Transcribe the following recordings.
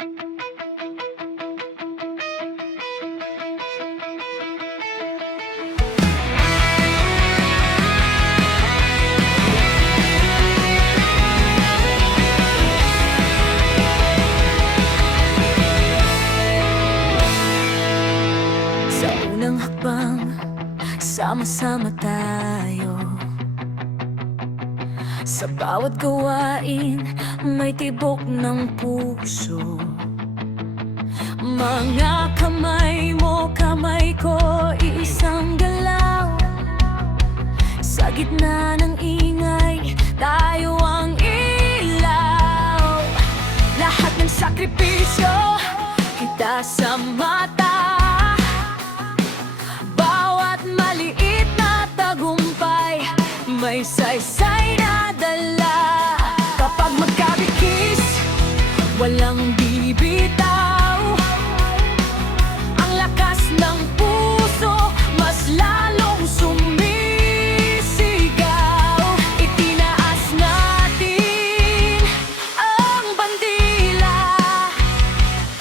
Sa unang hakbang, sama-sama tayo. Sa bawat gawain, may tibok ng puso. Mga kamay mo, kamay ko, iisang galaw. Sa gitna ng ingay, tayo ang ilaw. Lahat ng sakripisyo, kita sa mata. Bawat maliit na tagumpay, may saysay na dala. Kapag magkabikis, walang bibitaw. Ang lakas ng puso, mas lalong sumisigaw. Itinaas natin ang bandila.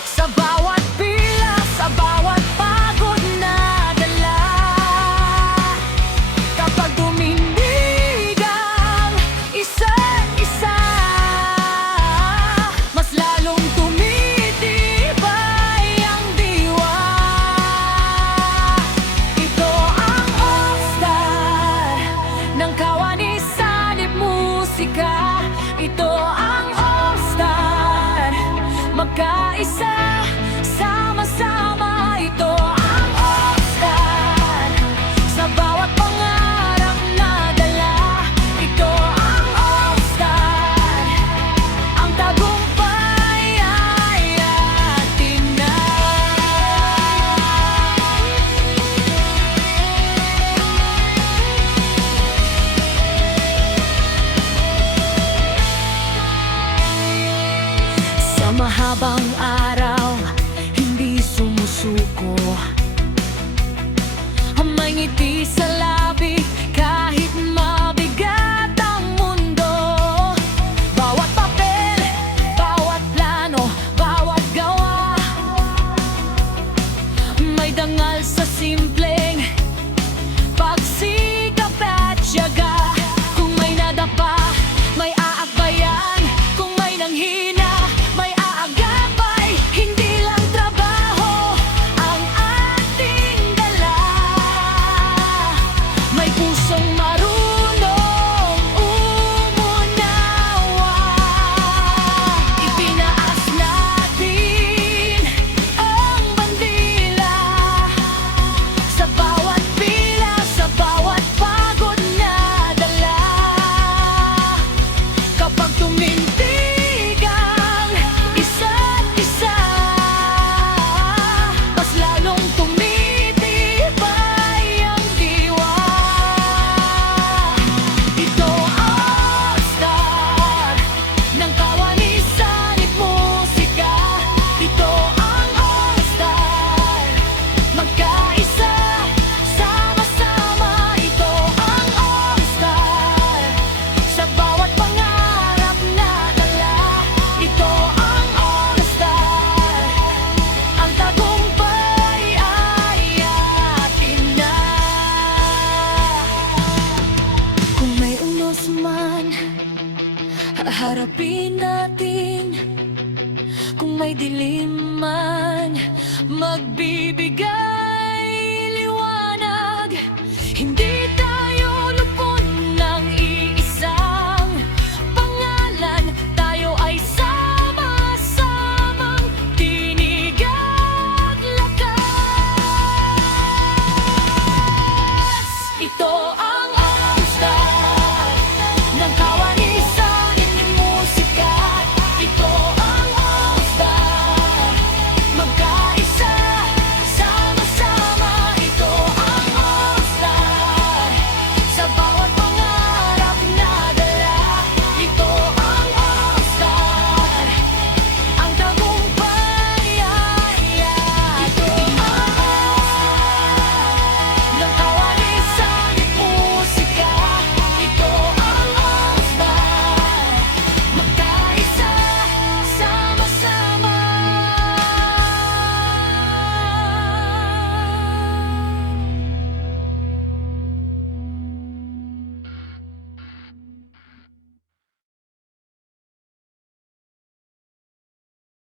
Sa bawat pila, sa bawat pagod na dala. Kapag tumindig ang isa't isa, mas lalong tumitibay ang diwa. Ito ang all-star ng kawanisan at musika. Ito ang all-star, magkaisa, sama-sama. Ito ang all-star, sa bawat pangarap na dala. Ito ang all-star, ang tagumpay ay atin na. Sa mahabang araw, hindi sumusuko. May ngiti sa labi kahit mabigat ang mundo. Bawat papel, bawat plano, bawat gawa, may dangal sa simpleng pagsikap at tiyaga. Kung may nadapa, may aakbayan. Kung may nanghina, may aagapay. Hindi lang trabaho ang ating dala, may pusong marunong umunawa. Itinaas natin ang bandila. Sa bawat pila, sa bawat pagod na dala. Kapag tumindig ang isa't isa, mas lalong tumitibay ang diwa. Ito ang all-star ng kawanisan at musika. Ito ang all-star, magkaisa, sama-sama. Ito ang all-star, sa bawat pangarap na dala. Ito ang all-star, ang tagumpay ay atin na. Kung may unos man, haharapin natin. Kung may dilim man, magbibigay